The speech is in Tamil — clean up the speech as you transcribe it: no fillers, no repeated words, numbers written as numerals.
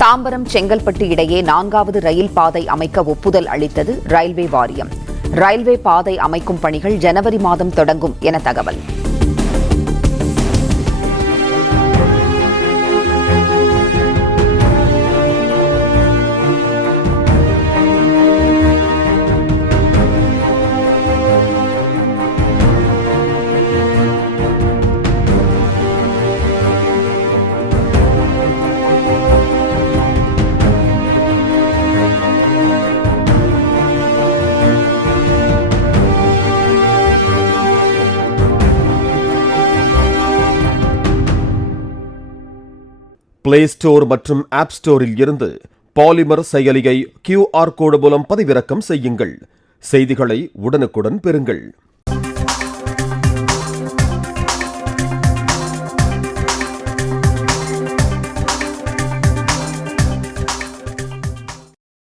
தாம்பரம் செங்கல்பட்டு இடையே 4வது ரயில் பாதை அமைக்க ஒப்புதல் அளித்தது ரயில்வே வாரியம். ரயில்வே பாதை அமைக்கும் பணிகள் ஜனவரி மாதம் தொடங்கும் என தகவல். பிளே ஸ்டோர் மற்றும் ஆப் ஸ்டோரில் இருந்து பாலிமர் செயலியை QR கோடு மூலம் பதிவிறக்கம் செய்யுங்கள். செய்திகளை உடனுக்குடன் பெறுங்கள்.